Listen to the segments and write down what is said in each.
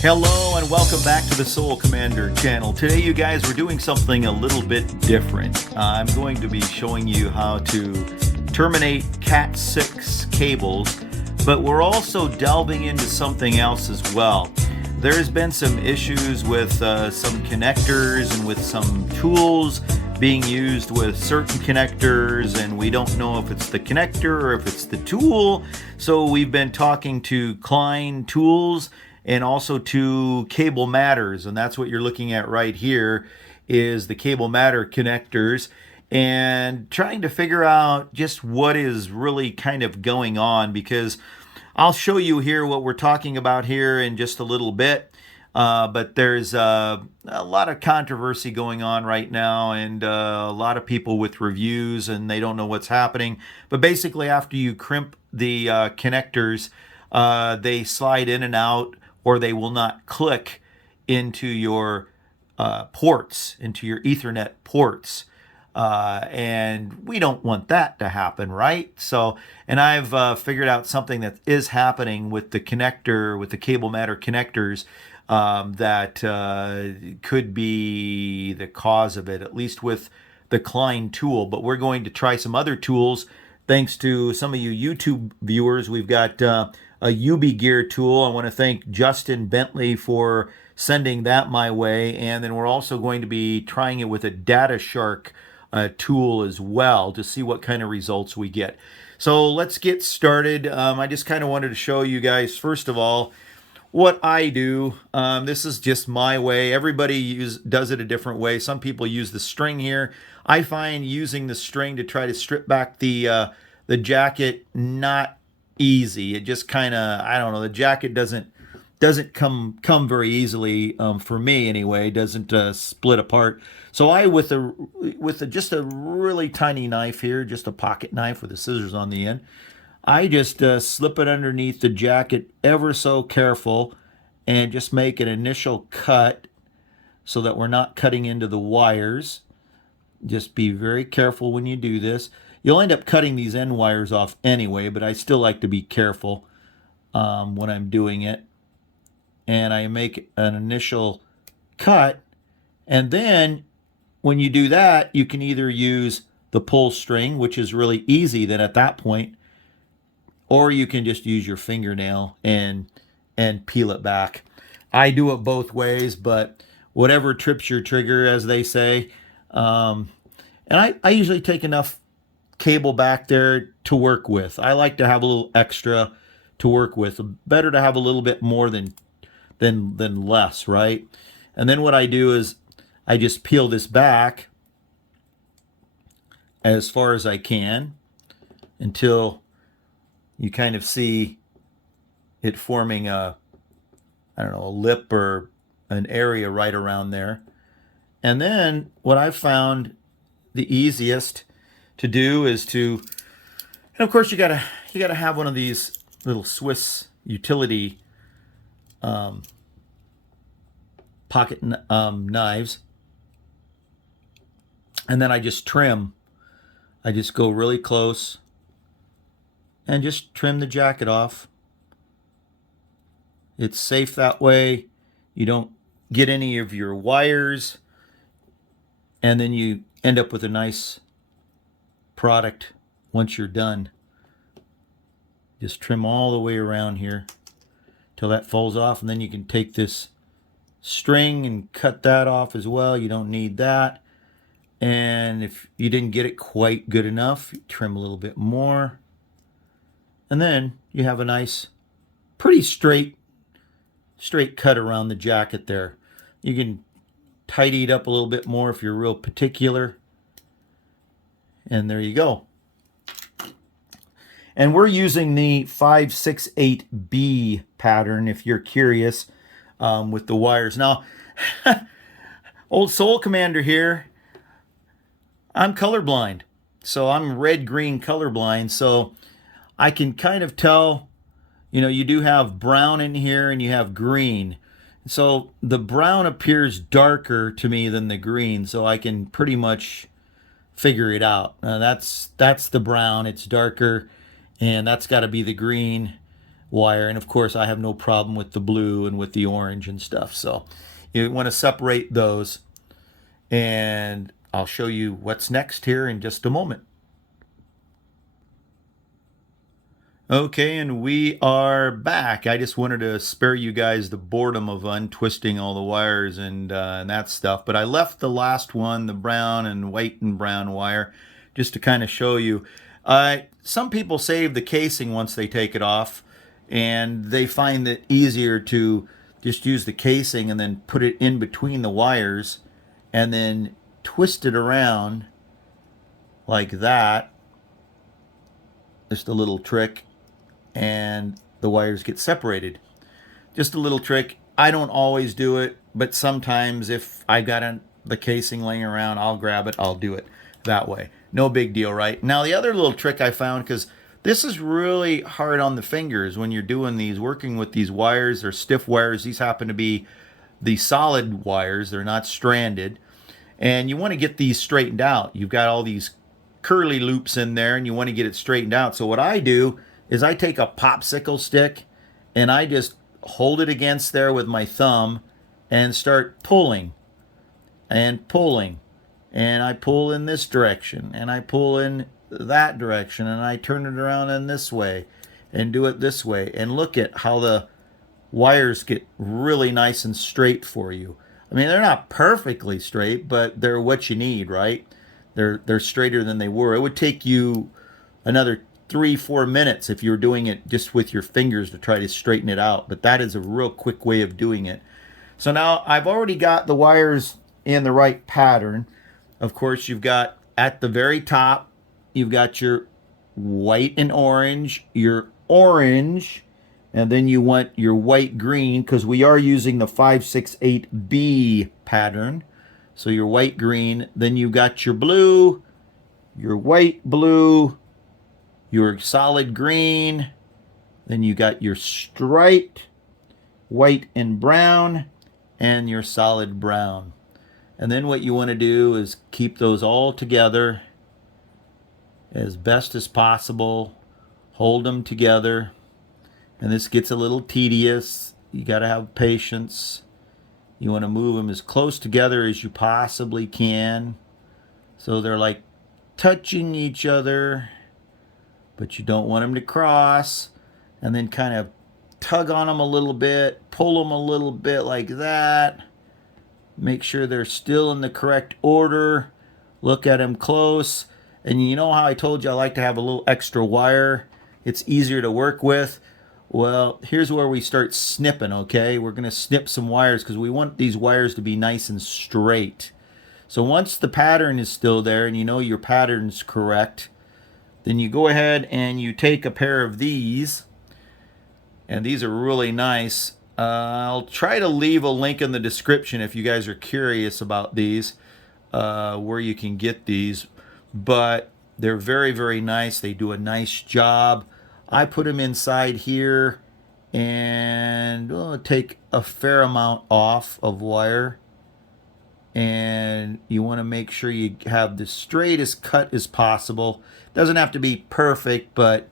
Hello and welcome back to the Soul Commander channel. Today you guys, we're doing something a little bit different. I'm going to be showing you how to terminate Cat6 cables, but we're also delving into something else as well. There's been some issues with some connectors and with some tools being used with certain connectors, and we don't know if it's the connector or if it's the tool. So we've been talking to Klein Tools and also to Cable Matters, and that's what you're looking at right here is the Cable Matter connectors, and trying to figure out just what is really kind of going on, because I'll show you here what we're talking about here in just a little bit. But there's a lot of controversy going on right now, and a lot of people with reviews, and they don't know what's happening. But basically, after you crimp the connectors, they slide in and out, or they will not click into your ports, into your Ethernet ports. And we don't want that to happen, right? So, and I've figured out something that is happening with the connector, with the Cable Matter connectors, that could be the cause of it, at least with the Klein tool. But we're going to try some other tools. Thanks to some of you YouTube viewers, we've got a UB Gear tool. I want to thank Justin Bentley for sending that my way. And then we're also going to be trying it with a Data Shark tool as well to see what kind of results we get. So let's get started. I just kind of wanted to show you guys, first of all, what I do. This is just my way. Everybody does it a different way. Some people use the string here. I find using the string to try to strip back the jacket not easy. It just kind of, I don't know, the jacket doesn't come very easily, for me anyway. It doesn't split apart. So I, with just a really tiny knife here, just a pocket knife with the scissors on the end, I just slip it underneath the jacket, ever so careful, and just make an initial cut so that we're not cutting into the wires. Just be very careful when you do this. You'll end up cutting these end wires off anyway, but I still like to be careful when I'm doing it. And I make an initial cut, and then when you do that, you can either use the pull string, which is really easy then at that point, or you can just use your fingernail and peel it back. I do it both ways, but whatever trips your trigger, as they say. And I usually take enough cable back there to work with. I like to have a little extra to work with. Better to have a little bit more than less, right? And then what I do is I just peel this back as far as I can until you kind of see it forming a, I don't know, a lip or an area right around there. And then what I've found the easiest to do is to, and of course you gotta have one of these little Swiss utility pocket knives, and then I just trim. I just go really close and just trim the jacket off. It's safe that way. You don't get any of your wires, and then you end up with a nice product once you're done. Just trim all the way around here till that falls off, and then you can take this string and cut that off as well. You don't need that. And if you didn't get it quite good enough, you trim a little bit more. And then you have a nice, pretty straight cut around the jacket there. You can tidy it up a little bit more if you're real particular. And there you go. And we're using the 568B pattern, if you're curious, with the wires. Now, old Soul Commander here, I'm colorblind. So I'm red-green colorblind. So I can kind of tell, you know, you do have brown in here and you have green. So the brown appears darker to me than the green, so I can pretty much figure it out. That's the brown, it's darker, and that's got to be the green. wire. And of course, I have no problem with the blue and with the orange and stuff. So you want to separate those. And I'll show you what's next here in just a moment. Okay, and we are back. I just wanted to spare you guys the boredom of untwisting all the wires and that stuff. But I left the last one, the brown and white and brown wire, just to kind of show you. Some people save the casing once they take it off, and they find it easier to just use the casing and then put it in between the wires and then twist it around like that. Just a little trick. And the wires get separated. Just a little trick. I don't always do it, but sometimes if I got the casing laying around, I'll grab it, I'll do it that way. No big deal, right? Now the other little trick I found, because this is really hard on the fingers when you're doing these, working with these wires. They're stiff wires. These happen to be the solid wires. They're not stranded. And you want to get these straightened out. You've got all these curly loops in there and you want to get it straightened out. So what I do is I take a popsicle stick and I just hold it against there with my thumb and start pulling and pulling. And I pull in this direction and I pull in that direction and I turn it around in this way and do it this way. And look at how the wires get really nice and straight for you. I mean, they're not perfectly straight, but they're what you need, right? They're straighter than they were. It would take you another 3-4 minutes if you're doing it just with your fingers to try to straighten it out, but that is a real quick way of doing it. So now I've already got the wires in the right pattern. Of course, you've got at the very top, you've got your white and orange, and then you want your white green, because we are using the 568B pattern. So your white green, then you got your blue, your white blue, your solid green, then you got your striped white and brown, and your solid brown. And then what you want to do is keep those all together as best as possible. Hold them together. And this gets a little tedious. You got to have patience. You want to move them as close together as you possibly can, so they're like touching each other, but you don't want them to cross. And then kind of tug on them a little bit, pull them a little bit like that. Make sure they're still in the correct order. Look at them close. And you know how I told you I like to have a little extra wire? It's easier to work with. Well, here's where we start snipping, okay? We're going to snip some wires because we want these wires to be nice and straight. So once the pattern is still there and you know your pattern's correct, then you go ahead and you take a pair of these. And these are really nice. I'll try to leave a link in the description if you guys are curious about these, where you can get these. But they're very, very nice. They do a nice job. I put them inside here and take a fair amount off of wire. And you want to make sure you have the straightest cut as possible. Doesn't have to be perfect, but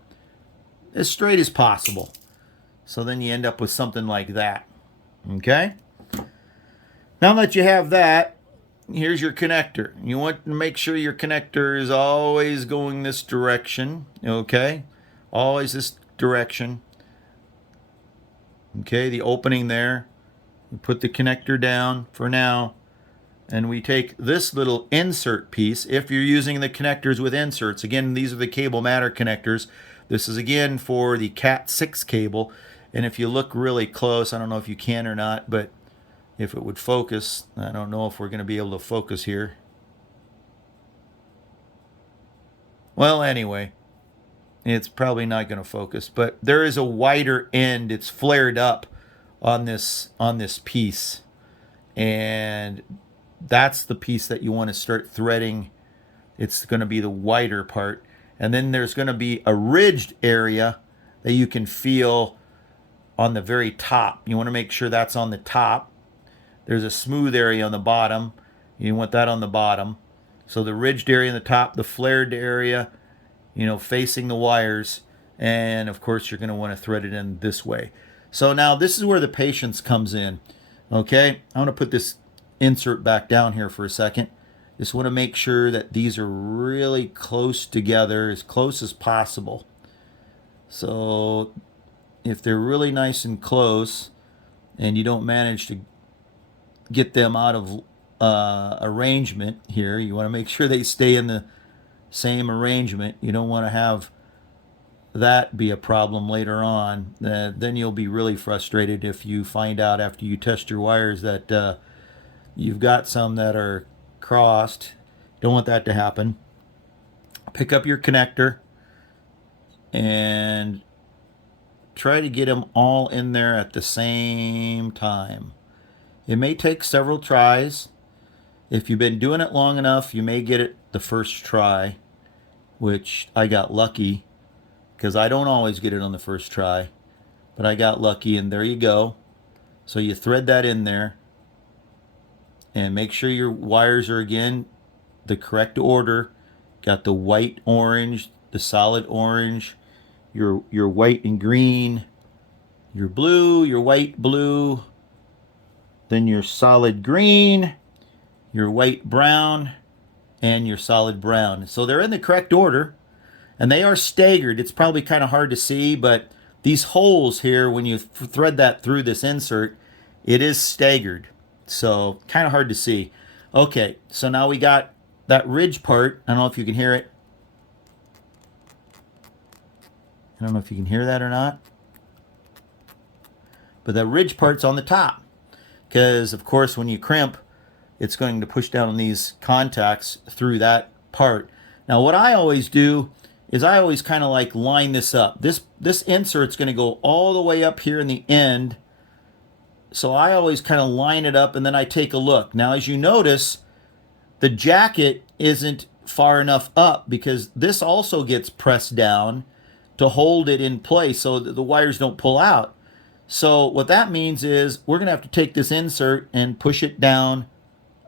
as straight as possible. So then you end up with something like that. Okay? Now that you have that, here's your connector. You want to make sure your connector is always going this direction. Okay? Always this direction. Okay, the opening there. We put the connector down for now. And we take this little insert piece. If you're using the connectors with inserts, again, these are the cable matter connectors. This is again for the Cat 6 cable. And if you look really close, I don't know if you can or not, but if it would focus, I don't know if we're going to be able to focus here. Well, anyway, it's probably not going to focus, but there is a wider end. It's flared up on this piece, and that's the piece that you want to start threading. It's going to be the wider part, and then there's going to be a ridged area that you can feel on the very top. You want to make sure that's on the top. There's a smooth area on the bottom. You want that on the bottom. So the ridged area on the top, the flared area, facing the wires, And of course, you're going to want to thread it in this way. So now this is where the patience comes in. Okay, I want to put this insert back down here for a second. Just want to make sure that these are really close together, as close as possible. So if they're really nice and close and you don't manage to get them out of arrangement here, you want to make sure they stay in the same arrangement. You don't want to have that be a problem later on. Then you'll be really frustrated if you find out after you test your wires that you've got some that are crossed. Don't want that to happen. Pick up your connector and try to get them all in there at the same time. It may take several tries. If you've been doing it long enough, you may get it the first try, which I got lucky, because I don't always get it on the first try, but I got lucky, and there you go. So you thread that in there and make sure your wires are again the correct order. Got the white, orange, the solid orange, your white and green, your blue, your white, blue, then your solid green, your white, brown, and your solid brown. So they're in the correct order, and they are staggered. It's probably kind of hard to see, but these holes here, when you thread that through this insert, it is staggered. So kind of hard to see. Okay, so now we got that ridge part. I don't know if you can hear it. I don't know if you can hear that or not. But the ridge part's on the top, because of course when you crimp, it's going to push down on these contacts through that part. Now what I always do is I always kind of like line this up. This insert's going to go all the way up here in the end. So I always kind of line it up, and then I take a look. Now as you notice, the jacket isn't far enough up, because this also gets pressed down to hold it in place so that the wires don't pull out. So what that means is we're going to have to take this insert and push it down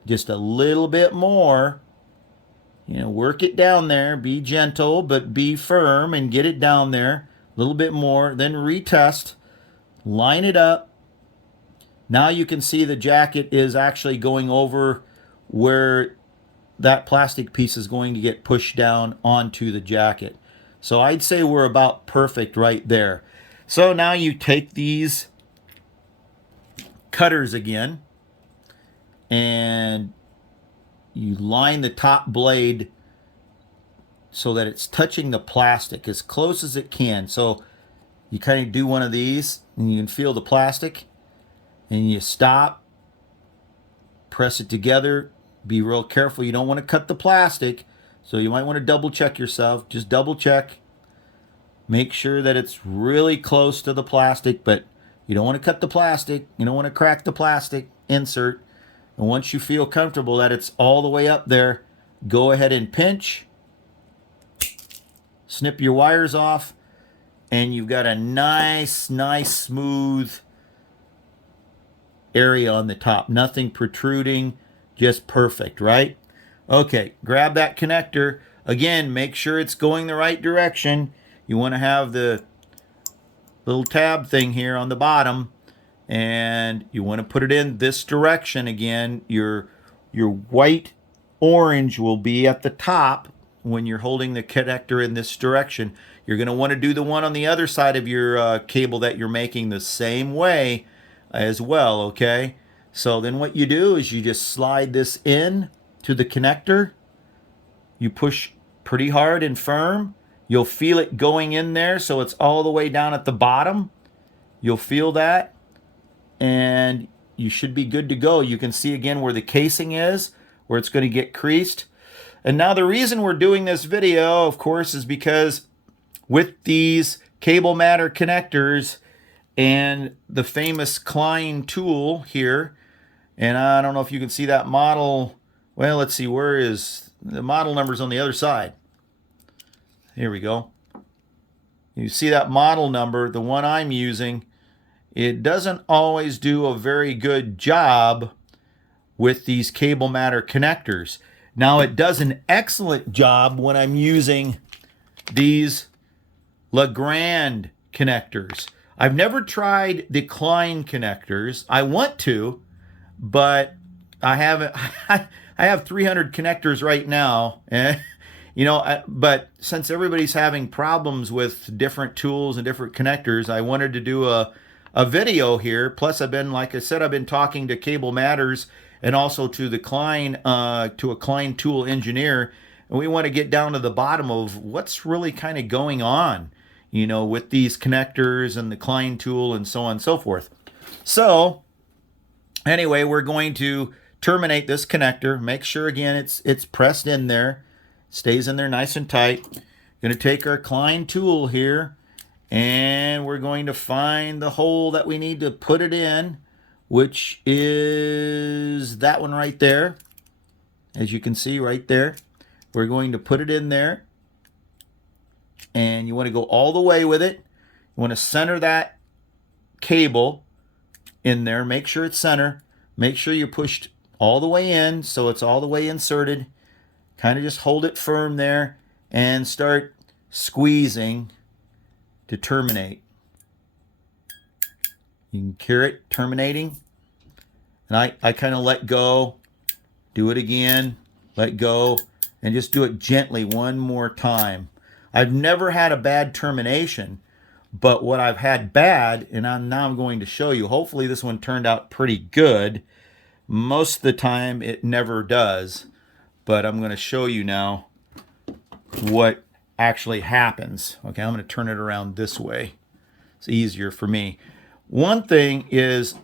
just a little bit more. You know, work it down there. Be gentle, but be firm, and get it down there a little bit more. Then retest. Line it up. Now you can see the jacket is actually going over where that plastic piece is going to get pushed down onto the jacket. So I'd say we're about perfect right there. So now you take these cutters again, and you line the top blade so that it's touching the plastic as close as it can. So you kind of do one of these, and you can feel the plastic, and you stop, press it together. Be real careful. You don't want to cut the plastic, so you might want to double check yourself. Just double check. Make sure that it's really close to the plastic, but you don't want to cut the plastic. You don't want to crack the plastic insert. And once you feel comfortable that it's all the way up there, go ahead and pinch, snip your wires off, and you've got a nice, smooth area on the top. Nothing protruding, just perfect, right? Okay, grab that connector. Again, make sure it's going the right direction. You want to have the little tab thing here on the bottom, and you want to put it in this direction again. Your white orange will be at the top when you're holding the connector in this direction. You're going to want to do the one on the other side of your cable that you're making the same way as well, okay? So then what you do is you just slide this in to the connector. You push pretty hard and firm. You'll feel it going in there, so it's all the way down at the bottom. You'll feel that, and you should be good to go. You can see again where the casing is, where it's going to get creased. And now the reason we're doing this video, of course, is because with these cable matter connectors and the famous Klein tool here, and I don't know if you can see that model. Well, let's see, where is the model numbers on the other side? Here we go. You see that model number, the one I'm using. It doesn't always do a very good job with these cable matter connectors. Now it does an excellent job when I'm using these Legrand connectors. I've never tried the Klein connectors. I want to, but I haven't. I have 300 connectors right now, and but since everybody's having problems with different tools and different connectors, I wanted to do a video here. Plus, like I said, I've been talking to Cable Matters and also to the Klein, to a Klein tool engineer, and we want to get down to the bottom of what's really kind of going on, with these connectors and the Klein tool and so on and so forth. So, anyway, we're going to terminate this connector. Make sure again it's pressed in there, stays in there nice and tight. Going to take our Klein tool here, and we're going to find the hole that we need to put it in, which is that one right there. As you can see right there, we're going to put it in there, and you want to go all the way with it. You want to center that cable in there. Make sure it's center. Make sure you pushed all the way in so it's all the way inserted. Kind of just hold it firm there and start squeezing to terminate. You can hear it terminating. And I kind of let go, do it again, let go, and just do it gently one more time. I've never had a bad termination, but what I've had bad, and now I'm going to show you, hopefully this one turned out pretty good. Most of the time it never does, but I'm going to show you now what actually happens. Okay, I'm going to turn it around this way. It's easier for me. One thing is,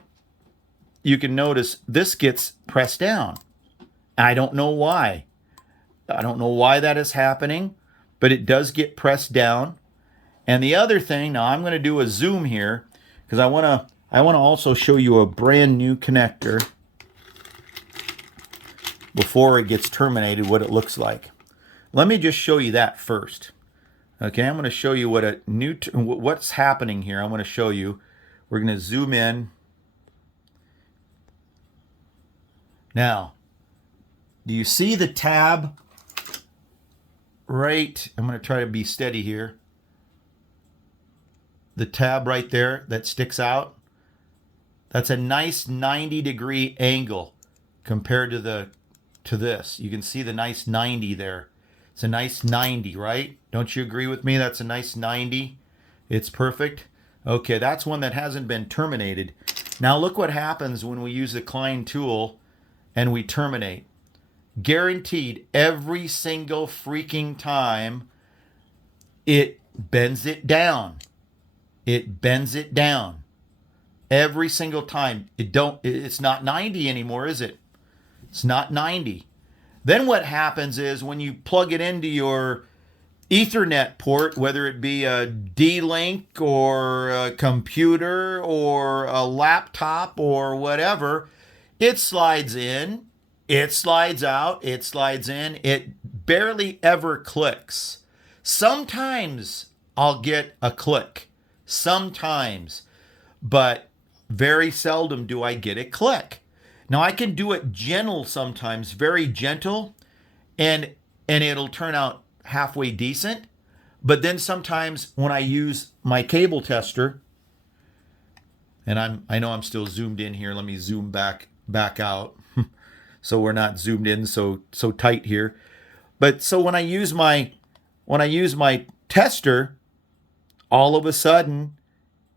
you can notice this gets pressed down. I don't know why. I don't know why that is happening, but it does get pressed down. And the other thing, now I'm going to do a zoom here because I want to also show you a brand new connector before it gets terminated, what it looks like. Let me just show you that first. Okay, I'm going to show you what's happening here. I want to show you. We're going to zoom in. Now, do you see the tab right? I'm going to try to be steady here. The tab right there that sticks out. That's a nice 90-degree angle compared to this. You can see the nice 90 there. It's a nice 90, right? Don't you agree with me? That's a nice 90. It's perfect. Okay, that's one that hasn't been terminated. Now look what happens when we use the Klein tool and we terminate. Guaranteed, every single freaking time it bends it down. It bends it down. Every single time. It's not 90 anymore, is it? It's not 90. Then what happens is when you plug it into your Ethernet port, whether it be a D-Link or a computer or a laptop or whatever, it slides in, it slides out, it slides in. It barely ever clicks. Sometimes I'll get a click. Sometimes. But very seldom do I get a click. Now I can do it gentle sometimes, very gentle, and it'll turn out halfway decent. But then sometimes when I use my cable tester, and I know I'm still zoomed in here. Let me zoom back out. So we're not zoomed in so tight here. But so when I use my tester, all of a sudden,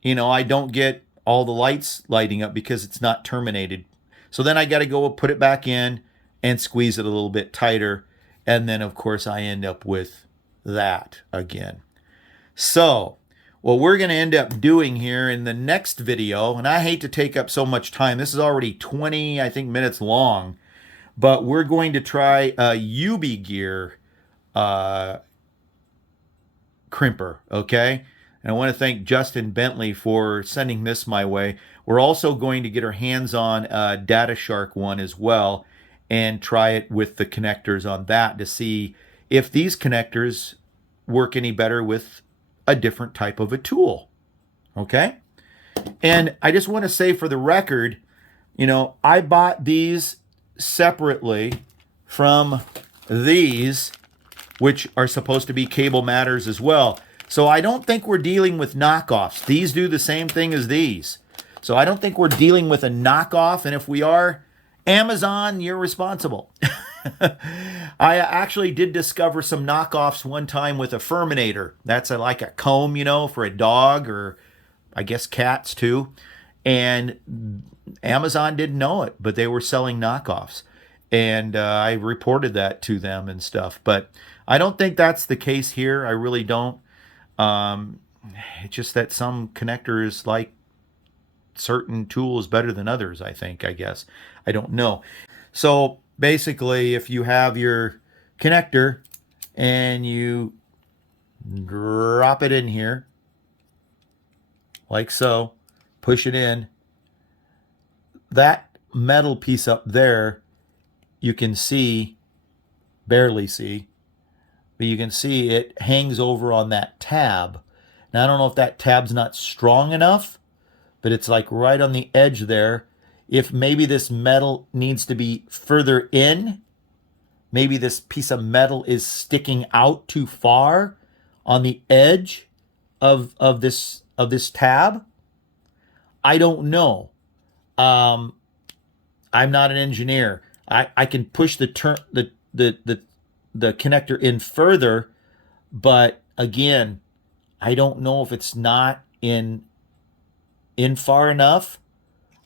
I don't get all the lights lighting up because it's not terminated. So then I got to go put it back in and squeeze it a little bit tighter. And then, of course, I end up with that again. So what we're going to end up doing here in the next video, and I hate to take up so much time. This is already 20, I think, minutes long. But we're going to try a UB gear crimper, okay? And I want to thank Justin Bentley for sending this my way. We're also going to get our hands on a Data Shark one as well and try it with the connectors on that to see if these connectors work any better with a different type of a tool, okay? And I just want to say for the record, I bought these separately from these, which are supposed to be Cable Matters as well. So I don't think we're dealing with knockoffs. These do the same thing as these. So I don't think we're dealing with a knockoff. And if we are, Amazon, you're responsible. I actually did discover some knockoffs one time with a Terminator. That's like a comb, for a dog or I guess cats too. And Amazon didn't know it, but they were selling knockoffs. And I reported that to them and stuff. But I don't think that's the case here. I really don't. It's just that some connectors like certain tools better than others, I guess. I don't know. So basically, if you have your connector and you drop it in here, like so, push it in, that metal piece up there, you can see, barely see, but you can see it hangs over on that tab. Now, I don't know if that tab's not strong enough, but it's like right on the edge there. If maybe this metal needs to be further in, maybe this piece of metal is sticking out too far on the edge of this tab. I don't know. I'm not an engineer. I can push the connector in further, but again, I don't know if it's not in far enough.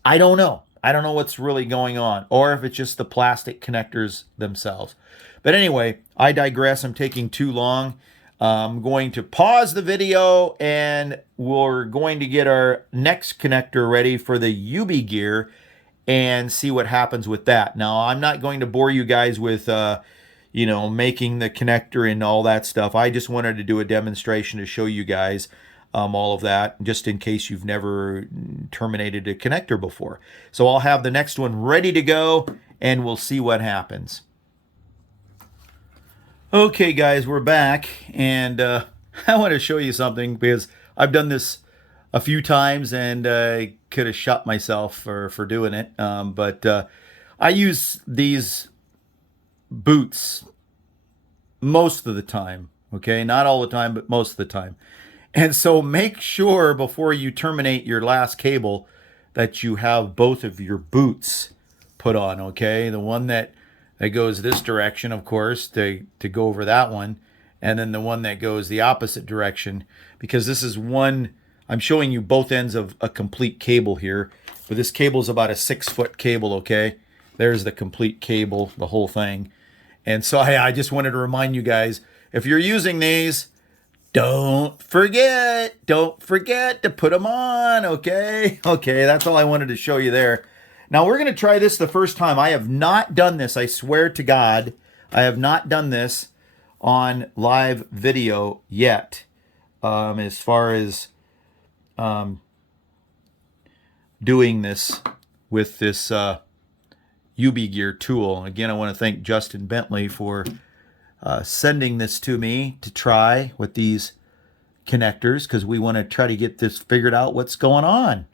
I don't know. I don't know what's really going on, or if it's just the plastic connectors themselves. But anyway, I digress. I'm taking too long. I'm going to pause the video, and we're going to get our next connector ready for the UB gear and see what happens with that. Now, I'm not going to bore you guys with, making the connector and all that stuff. I just wanted to do a demonstration to show you guys all of that, just in case you've never terminated a connector before. So I'll have the next one ready to go, and we'll see what happens. Okay, guys, we're back, and I want to show you something because I've done this a few times, and I could have shot myself for doing it. But I use these boots most of the time, okay? Not all the time, but most of the time. And so make sure before you terminate your last cable that you have both of your boots put on, okay? The one that goes this direction, of course, to go over that one, and then the one that goes the opposite direction, because this is one, I'm showing you both ends of a complete cable here, but this cable is about a 6-foot cable, okay? There's the complete cable, the whole thing. And so I just wanted to remind you guys, if you're using these, don't forget to put them on, okay? Okay, that's all I wanted to show you there. Now, we're going to try this the first time. I have not done this. I swear to God, I have not done this on live video yet, as far as doing this with this UB Gear tool. Again, I want to thank Justin Bentley for sending this to me to try with these connectors, because we want to try to get this figured out what's going on.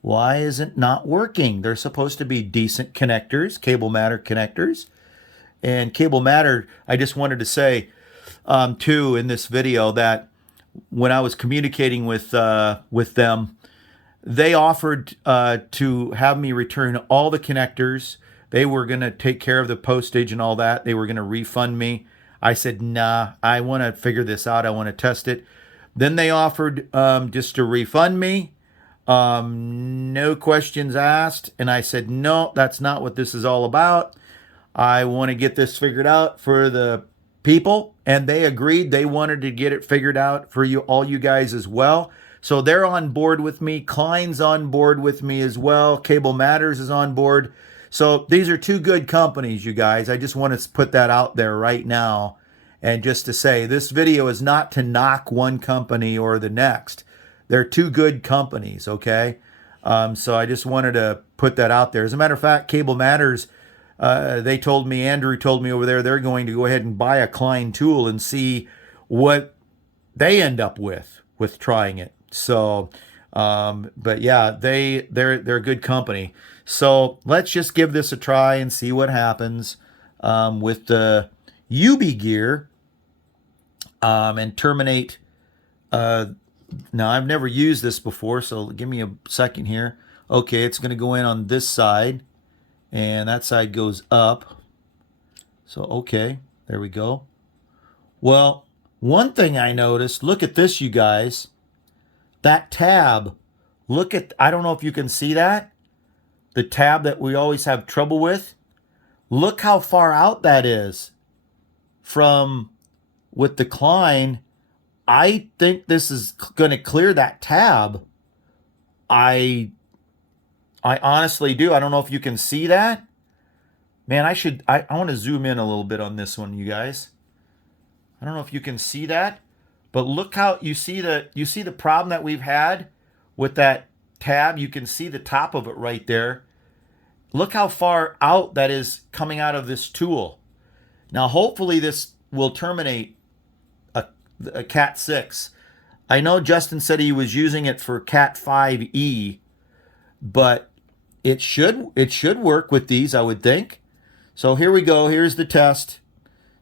Why is it not working? They're supposed to be decent connectors, cable matter connectors. And cable matter, I just wanted to say, too, in this video, that when I was communicating with them, they offered to have me return all the connectors. They were going to take care of the postage and all that. They were going to refund me. I said, nah, I want to figure this out. I want to test it. Then they offered just to refund me. No questions asked. And I said, no, that's not what this is all about. I want to get this figured out for the people. And they agreed. They wanted to get it figured out for you, all you guys as well. So they're on board with me. Klein's on board with me as well. Cable Matters is on board. So these are two good companies, you guys. I just want to put that out there right now. And just to say, this video is not to knock one company or the next. They're two good companies, okay? So I just wanted to put that out there. As a matter of fact, Cable Matters, they told me, Andrew told me over there, they're going to go ahead and buy a Klein tool and see what they end up with trying it. So, but yeah, they're a good company. So let's just give this a try and see what happens with the UB gear and terminate Now, I've never used this before, so give me a second here. Okay, it's going to go in on this side, and that side goes up. So, okay, there we go. Well, one thing I noticed, look at this, you guys. That tab, look at, I don't know if you can see that. The tab that we always have trouble with. Look how far out that is from with decline. I think this is going to clear that tab. I honestly do. I don't know if you can see that. Man, I want to zoom in a little bit on this one, you guys. I don't know if you can see that, but look how you see the problem that we've had with that tab. You can see the top of it right there. Look how far out that is coming out of this tool. Now, hopefully this will terminate a Cat 6. I know Justin said he was using it for Cat 5e, but it should work with these, I would think. So here we go. Here's the test.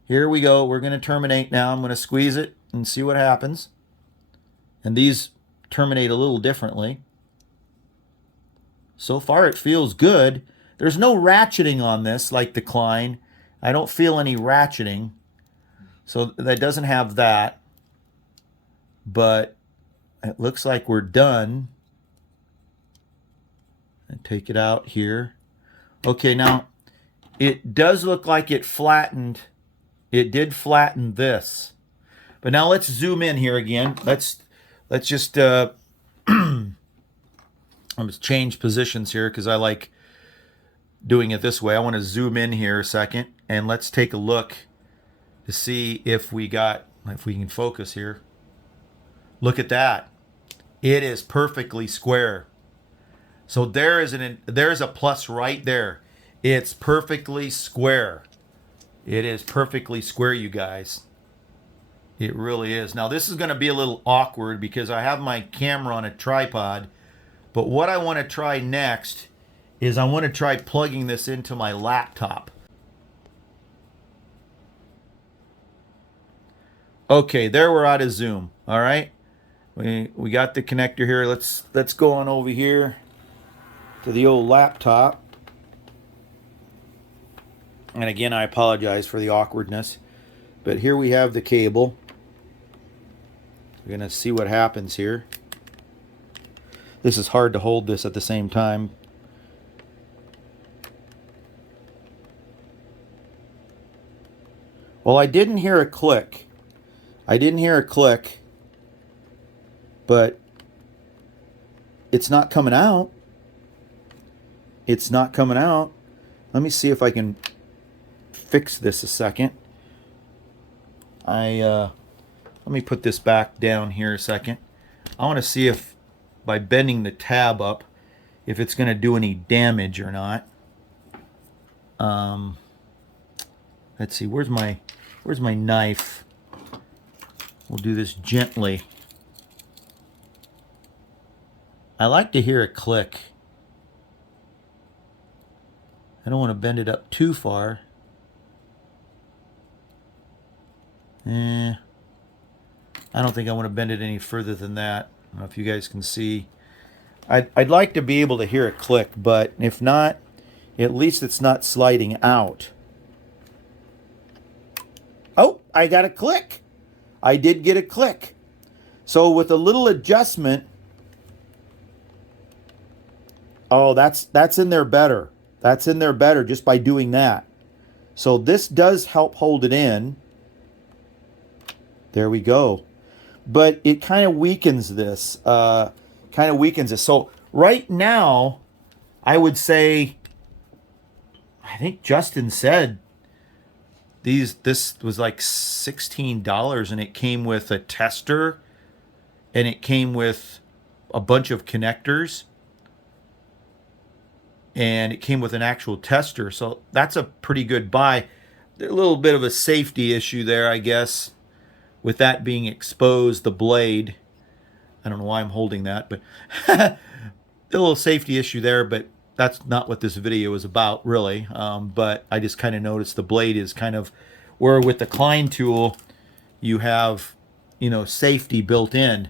Here we go. We're going to terminate now. I'm going to squeeze it and see what happens. And these terminate a little differently. So far it feels good. There's no ratcheting on this like decline. I don't feel any ratcheting. So that doesn't have that. But it looks like we're done. And take it out here. Okay, now it does look like it flattened. It did flatten this. But now let's zoom in here again. Let's just I'm just change positions here because I like doing it this way. I want to zoom in here a second and let's take a look to see if we can focus here. Look at that. It is perfectly square. So there's a plus right there. It's perfectly square. It is perfectly square, you guys. It really is. Now this is going to be a little awkward because I have my camera on a tripod. But what I want to try next is I want to try plugging this into my laptop. Okay, there we're out of zoom. All right. We got the connector here. Let's go on over here to the old laptop. And again, I apologize for the awkwardness. But here we have the cable. We're going to see what happens here. This is hard to hold this at the same time. Well, I didn't hear a click. I didn't hear a click. But it's not coming out. It's not coming out. Let me see if I can fix this a second. Let me put this back down here a second. I want to see if by bending the tab up, if it's going to do any damage or not. Let's see. Where's my knife? We'll do this gently. I like to hear a click. I don't want to bend it up too far. I don't think I want to bend it any further than that. I don't know if you guys can see. I'd like to be able to hear a click, but if not, at least it's not sliding out. Oh, I got a click. I did get a click. So with a little adjustment, oh, that's in there better. That's in there better just by doing that. So this does help hold it in. There we go. But it kind of weakens this. So right now, I would say, I think Justin said this was like $16, and it came with a tester, and it came with a bunch of connectors, and it came with an actual tester. So that's a pretty good buy. A little bit of a safety issue there, I guess, with that being exposed, the blade. I don't know why I'm holding that, but a little safety issue there, but that's not what this video is about, really. But I just kind of noticed the blade is kind of where with the Klein tool, you have safety built in,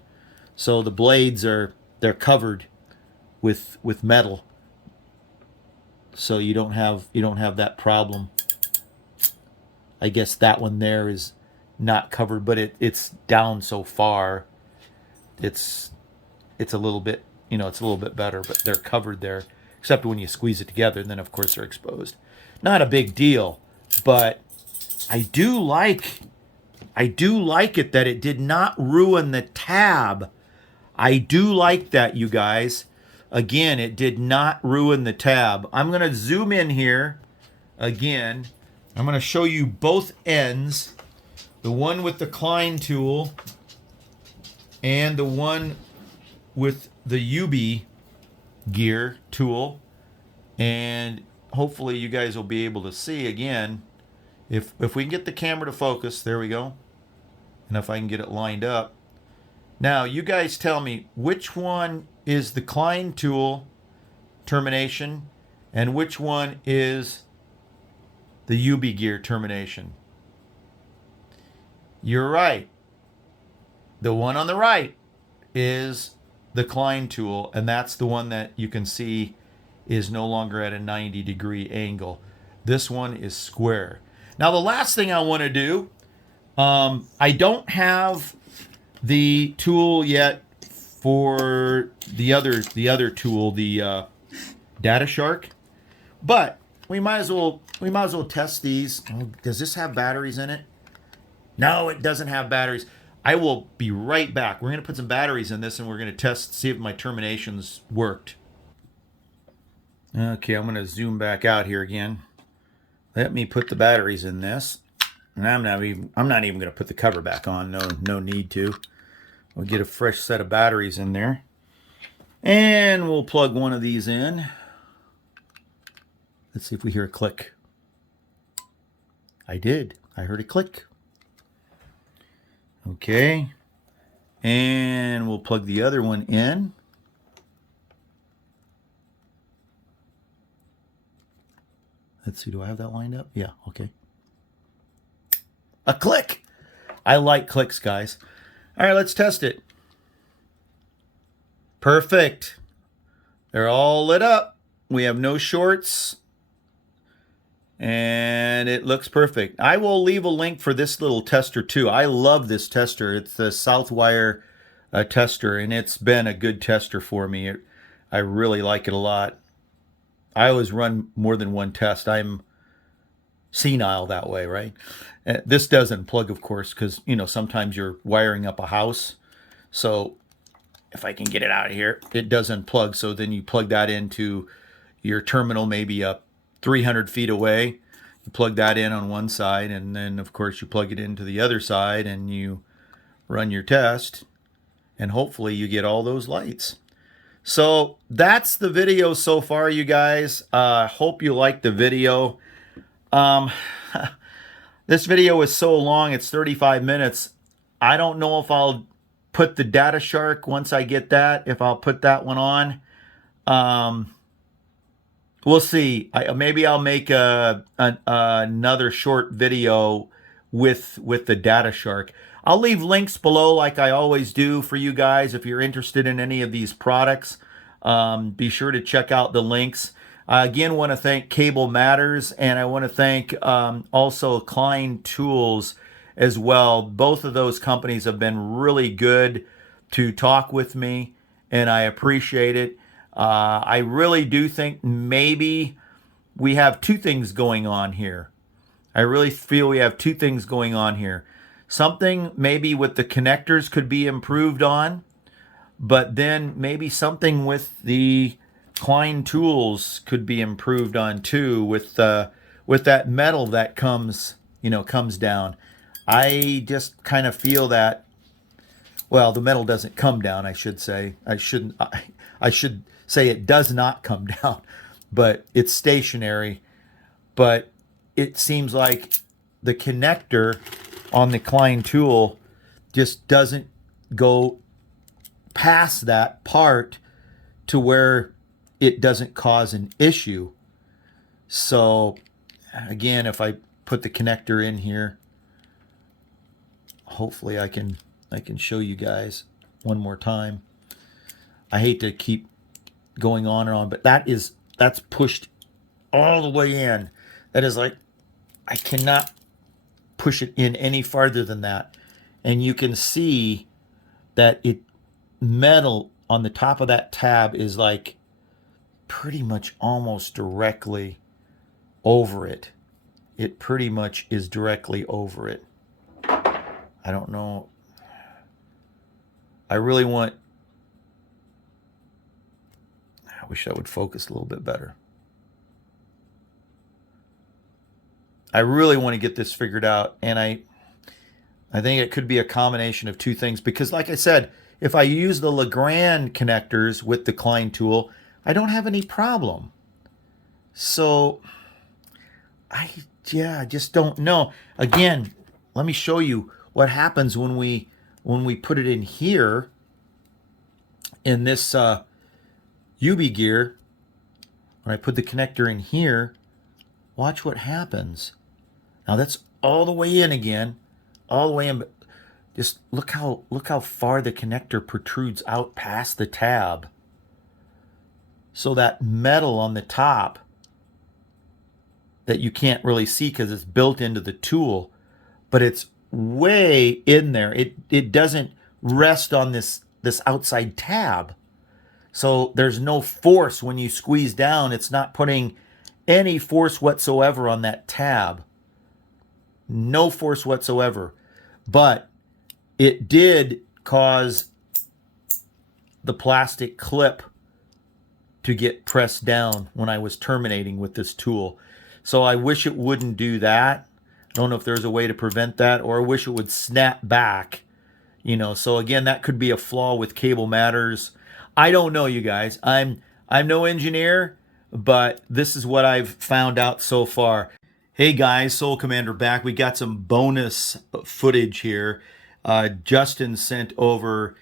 so the blades they're covered with metal, so you don't have that problem. I guess that one there is not covered, but it's down so far. It's a little bit, it's a little bit better, but they're covered there, except when you squeeze it together, and then of course they're exposed. Not a big deal, but I do like it that it did not ruin the tab. I do like that, you guys. Again, it did not ruin the tab. I'm going to zoom in here again. I'm going to show you both ends, the one with the Klein tool and the one with the UB gear tool, and hopefully you guys will be able to see again. If we can get the camera to focus, there we go, and if I can get it lined up. Now you guys tell me which one is the Klein tool termination and which one is the UB gear termination. You're right. The one on the right is the Klein tool, and that's the one that you can see is no longer at a 90-degree angle. This one is square. Now the last thing I want to do, I don't have the tool yet for the other tool, the Data Shark, but we might as well test these. Does this have batteries in it? No, it doesn't have batteries. I will be right back. We're going to put some batteries in this, and we're going to test, see if my terminations worked. Okay, I'm going to zoom back out here again. Let me put the batteries in this. And I'm not even going to put the cover back on. No need to. We'll get a fresh set of batteries in there. And we'll plug one of these in. Let's see if we hear a click. I did. I heard a click. Okay. And we'll plug the other one in. Let's see, do I have that lined up? Yeah, okay. A click! I like clicks, guys. All right, let's test it. Perfect. They're all lit up. We have no shorts. And it looks perfect. I will leave a link for this little tester too. I love this tester. It's the Southwire tester, and it's been a good tester for me. I really like it a lot. I always run more than one test. I'm senile that way, right? This doesn't plug, of course, because sometimes you're wiring up a house. So if I can get it out of here, it doesn't plug. So then you plug that into your terminal, maybe up 300 feet away. You plug that in on one side, and then of course you plug it into the other side, and you run your test, and hopefully you get all those lights. So that's the video so far, you guys. Hope you liked the video. This video is so long, it's 35 minutes. I don't know if I'll put the Data Shark once I get that, if I'll put that one on. We'll see. Maybe I'll make another short video with the Data Shark. I'll leave links below like I always do for you guys if you're interested in any of these products. Be sure to check out the links. I again want to thank Cable Matters, and I want to thank also Klein Tools as well. Both of those companies have been really good to talk with me, and I appreciate it. I really do think maybe we have two things going on here. I really feel we have two things going on here. Something maybe with the connectors could be improved on, but then maybe something with the Klein tools could be improved on too, with that metal that comes down. I just kind of feel that, well, the metal doesn't come down, I should say. I should say it does not come down, but it's stationary. But it seems like the connector on the Klein tool just doesn't go past that part to where it doesn't cause an issue. So again, if I put the connector in here, hopefully I can I can show you guys one more time. I hate to keep going on and on, but that's pushed all the way in. That is like, I cannot push it in any farther than that. And you can see that it metal on the top of that tab is like pretty much almost directly over it. It pretty much is directly over it. I don't know. I really want, I wish that would focus a little bit better. I really want to get this figured out, and I think it could be a combination of two things, because like I said, if I use the Legrand connectors with the Klein tool, I don't have any problem. So I just don't know. Again, let me show you what happens when we put it in here in this UB gear. When I put the connector in here, watch what happens. Now that's all the way in again, all the way in. But just look how far the connector protrudes out past the tab. So that metal on the top that you can't really see because it's built into the tool, but it's way in there. It doesn't rest on this outside tab. So there's no force when you squeeze down. It's not putting any force whatsoever on that tab. No force whatsoever. But it did cause the plastic clip to get pressed down when I was terminating with this tool. So I wish it wouldn't do that. I don't know if there's a way to prevent that, or I wish it would snap back. You know, so again, that could be a flaw with Cable Matters. I don't know, you guys. I'm no engineer, but this is what I've found out so far. Hey guys, Soul Commander back. We got some bonus footage here. Justin sent over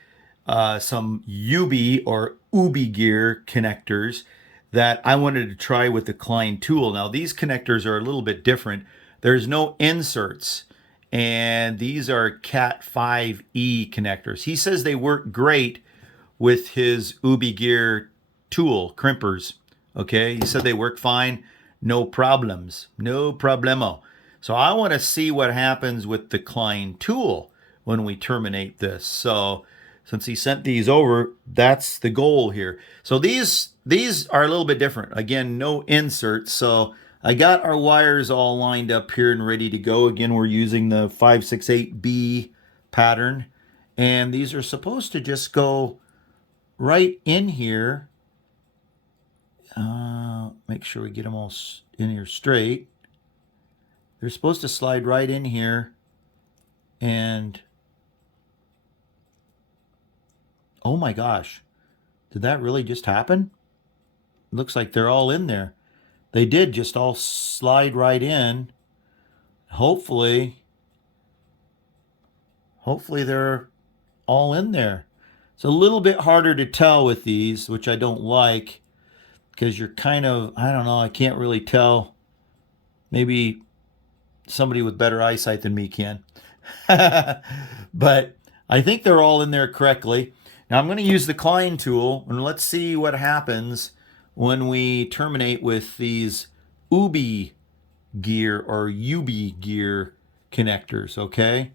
some UB or UBI gear connectors that I wanted to try with the Klein tool. Now these connectors are a little bit different. There's no inserts, and these are Cat 5e connectors. He says they work great with his UBI gear tool, crimpers. Okay, he said they work fine, no problems, no problemo. So I want to see what happens with the Klein tool when we terminate this. So since he sent these over, that's the goal here. So these are a little bit different. Again, no inserts. So I got our wires all lined up here and ready to go. Again, we're using the 568B pattern. And these are supposed to just go right in here. Make sure we get them all in here straight. They're supposed to slide right in here. And oh my gosh, did that really just happen? Looks like they're all in there. They did just all slide right in. Hopefully they're all in there. It's a little bit harder to tell with these, which I don't like, because you're kind of, I don't know, I can't really tell. Maybe somebody with better eyesight than me can. But I think they're all in there correctly. Now I'm going to use the Klein tool, and let's see what happens when we terminate with these UBI gear or UB gear connectors, okay?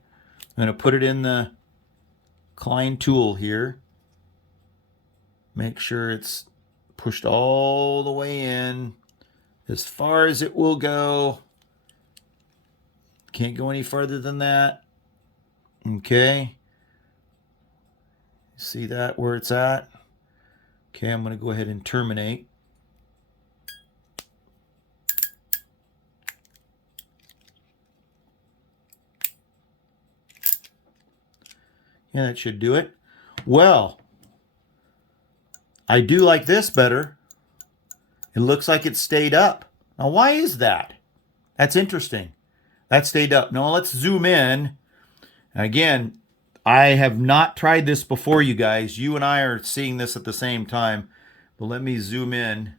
I'm going to put it in the Klein tool here. Make sure it's pushed all the way in, as far as it will go. Can't go any further than that. Okay. See that where it's at? Okay, I'm going to go ahead and terminate. Yeah, that should do it. Well, I do like this better. It looks like it stayed up. Now, why is that? That's interesting. That stayed up. Now, let's zoom in. Again, I have not tried this before, you guys. You and I are seeing this at the same time. But let me zoom in.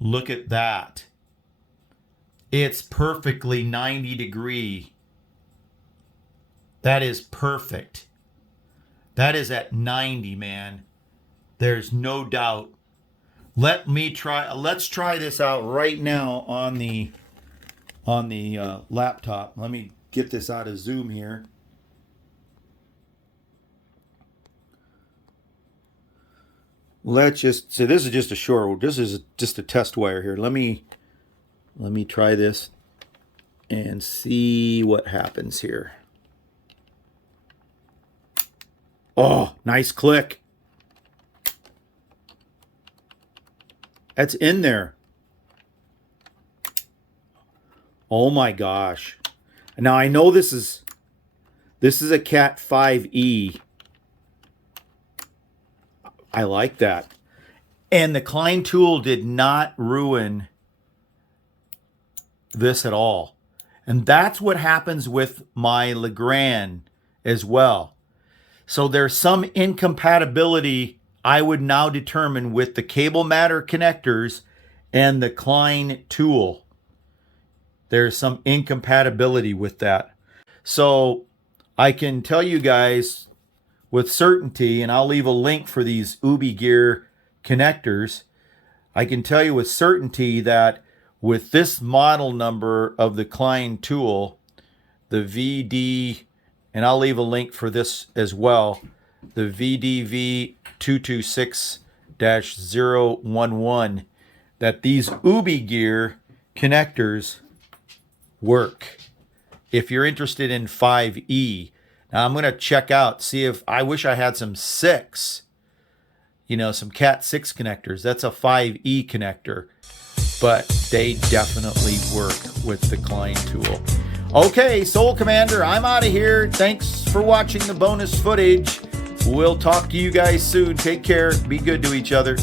Look at that. It's perfectly 90 degree. That is perfect. That is at 90, man. There's no doubt. Let's try this out right now on the laptop. Let me get this out of Zoom here. Let's just so this is just a short. This is just a test wire here. Let me try this and see what happens here. Oh, nice click. That's in there. Oh my gosh. Now I know this is a Cat 5e. I like that. And the Klein tool did not ruin this at all. And that's what happens with my Legrand as well. So there's some incompatibility I would now determine with the cable matter connectors and the Klein tool. There's some incompatibility with that. So I can tell you guys with certainty, and I'll leave a link for these Ubi Gear connectors. I can tell you with certainty that with this model number of the Klein tool, the VD, and I'll leave a link for this as well, the VDV226-011, that these Ubi Gear connectors work. If you're interested in 5E, now I'm going to check out, see if, I wish I had some 6, some Cat 6 connectors. That's a 5E connector, but they definitely work with the Klein tool. Okay, Soul Commander, I'm out of here. Thanks for watching the bonus footage. We'll talk to you guys soon. Take care. Be good to each other.